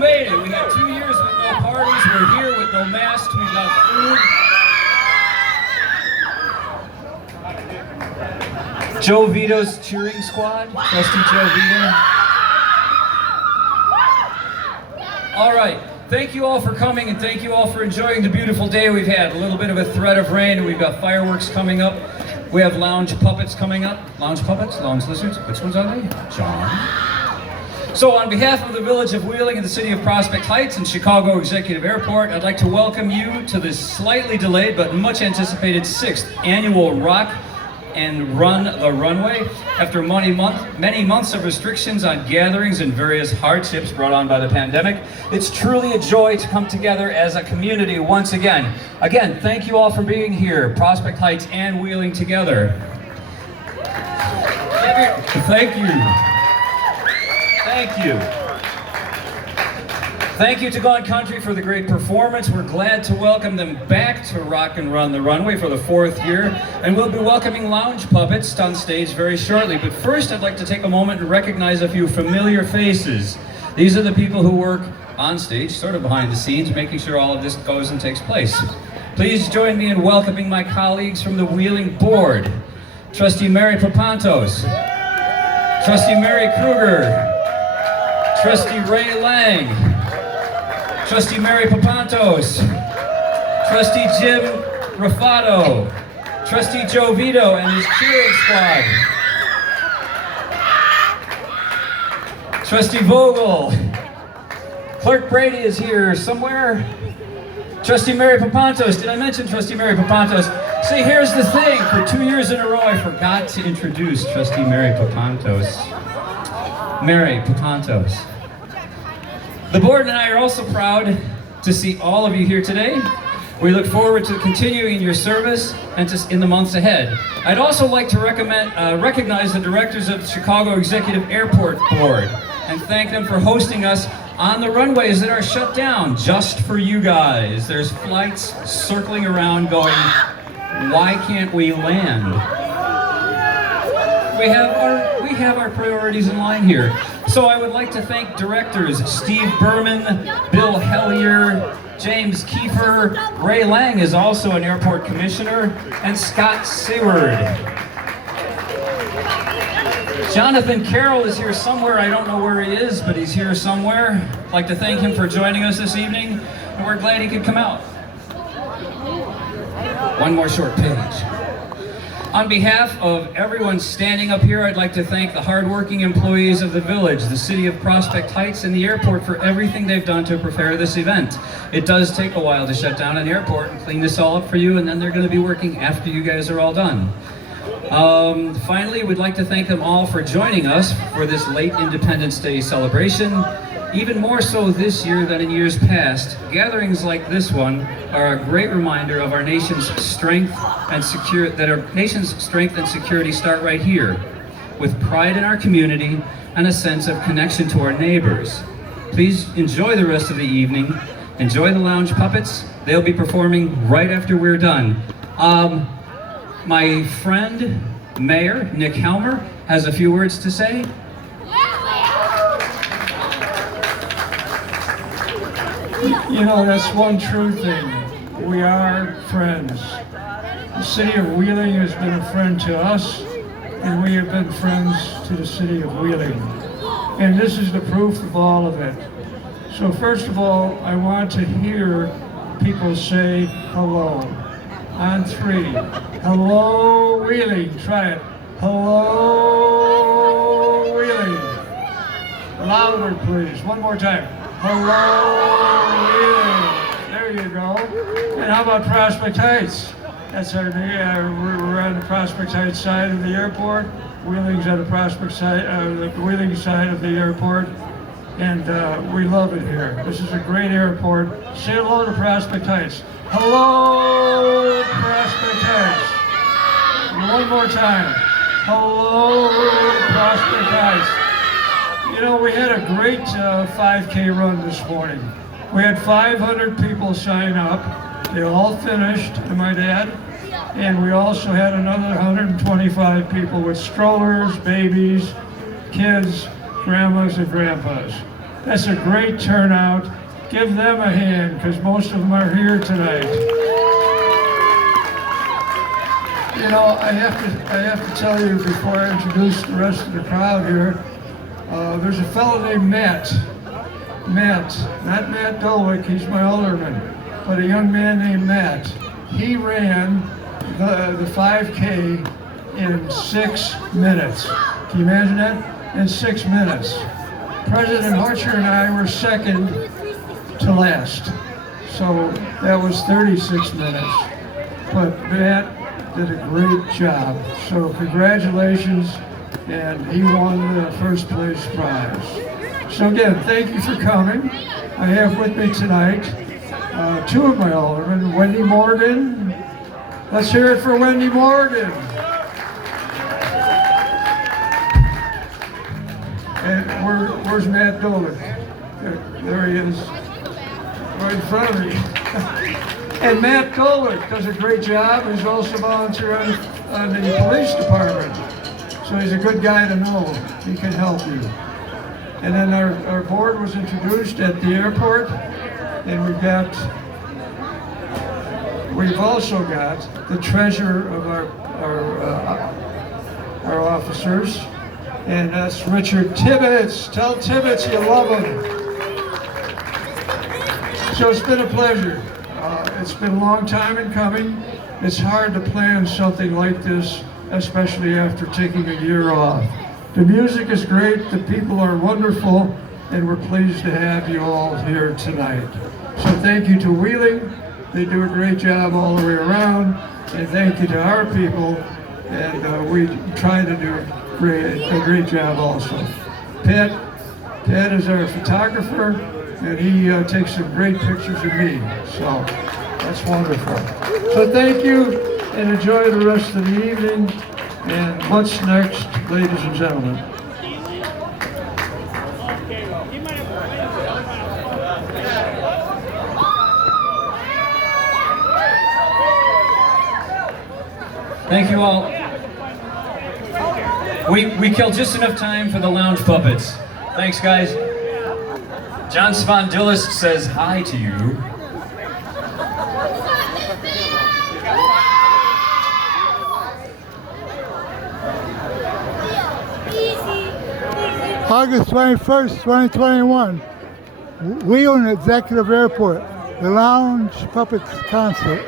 made it. We got 2 years with no parties. We're here with no masks. We got food. Joe Vito's cheering squad. Trusty Joe Vito. All right. Thank you all for coming, and thank you all for enjoying the beautiful day we've had. A little bit of a threat of rain, and we've got fireworks coming up. We have lounge puppets coming up. Lounge puppets? Lounge lizards? Which ones are they? John. So on behalf of the Village of Wheeling and the City of Prospect Heights and Chicago Executive Airport, I'd like to welcome you to this slightly delayed but much anticipated 6th annual Rock and Run the Runway. After many months of restrictions on gatherings and various hardships brought on by the pandemic, it's truly a joy to come together as a community once again. Again, thank you all for being here, Prospect Heights and Wheeling together. Thank you. Thank you. Thank you to God Country for the great performance. We're glad to welcome them back to Rock and Run the Runway for the 4th year, and we'll be welcoming lounge puppets on stage very shortly. But first, I'd like to take a moment and recognize a few familiar faces. These are the people who work on stage, sort of behind the scenes, making sure all of this goes and takes place. Please join me in welcoming my colleagues from the Wheeling Board. Trustee Mary Papantos, Trustee Mary Kruger, Trustee Ray Lang, Trustee Mary Papantos, Trustee Jim Rafato, Trustee Joe Vito and his cheering squad, Trustee Vogel, Clerk Brady is here somewhere, Trustee Mary Papantos. Did I mention Trustee Mary Papantos? See, here's the thing. For 2 years in a row, I forgot to introduce Trustee Mary Papantos. Mary Papantos. The board and I are also proud to see all of you here today. We look forward to continuing your service and in the months ahead. I'd also like to recognize the directors of the Chicago Executive Airport Board and thank them for hosting us on the runways that are shut down just for you guys. There's flights circling around going, why can't we land? We have our priorities in line here. So I would like to thank directors Steve Berman, Bill Hellier, James Kiefer, Ray Lang is also an airport commissioner, and Scott Seward. Jonathan Carroll is here somewhere. I don't know where he is, but he's here somewhere. I'd like to thank him for joining us this evening, and we're glad he could come out. One more short page. On behalf of everyone standing up here, I'd like to thank the hardworking employees of the village, the City of Prospect Heights, and the airport for everything they've done to prepare this event. It does take a while to shut down an airport and clean this all up for you, and then they're going to be working after you guys are all done. Finally, we'd like to thank them all for joining us for this late Independence Day celebration. Even more so this year than in years past, gatherings like this one are a great reminder of our nation's strength and security start right here, with pride in our community and a sense of connection to our neighbors. Please enjoy the rest of the evening. Enjoy the lounge puppets. They'll be performing right after we're done. My friend, Mayor Nick Helmer, has a few words to say. You know, that's one true thing. We are friends. The City of Wheeling has been a friend to us, and we have been friends to the City of Wheeling. And this is the proof of all of it. So first of all, I want to hear people say hello. On 3. Hello, Wheeling. Try it. Hello, Wheeling. Louder, please. One more time. Hello, Wheeling. There you go. And how about Prospect Heights? That's our, we're on the Prospect Heights side of the airport. Wheeling's on the Prospect side, the Wheeling side of the airport. And we love it here. This is a great airport. Say hello to Prospect Heights. Hello, Prospect Heights. One more time. Hello, Prospect Heights. You know, we had a great 5K run this morning. We had 500 people sign up. They all finished, I might add. And we also had another 125 people with strollers, babies, kids, grandmas, and grandpas. That's a great turnout. Give them a hand, because most of them are here tonight. You know, I have to tell you before I introduce the rest of the crowd here, there's a fellow named Matt. Matt, not Matt Dolwick, he's my alderman, but a young man named Matt. He ran the 5K in 6 minutes. Can you imagine that? In 6 minutes. President Harcher and I were second to last. So that was 36 minutes. But Matt did a great job. So congratulations, and he won the first place prize. So again, thank you for coming. I have with me tonight two of my aldermen, Wendy Morgan. Let's hear it for Wendy Morgan. And where's Matt Dolwick? There he is, right in front of me. And Matt Dolwick does a great job. He's also volunteer on the police department. So he's a good guy to know. He can help you. And then our board was introduced at the airport, and we've also got the treasurer of our officers, and that's Richard Tibbetts. Tell Tibbetts you love him. So it's been a pleasure. It's been a long time in coming. It's hard to plan something like this, especially after taking a year off. The music is great, the people are wonderful, and we're pleased to have you all here tonight. So thank you to Wheeling, they do a great job all the way around, and thank you to our people, and we try to do a great job also. Pat is our photographer, and he takes some great pictures of me, so that's wonderful. So thank you, and enjoy the rest of the evening. And what's next, ladies and gentlemen? Thank you all. We killed just enough time for the lounge puppets. Thanks, guys. John Svondillis says hi to you. August 21st, 2021, Wheeling Executive Airport, the Lounge Puppets Concert.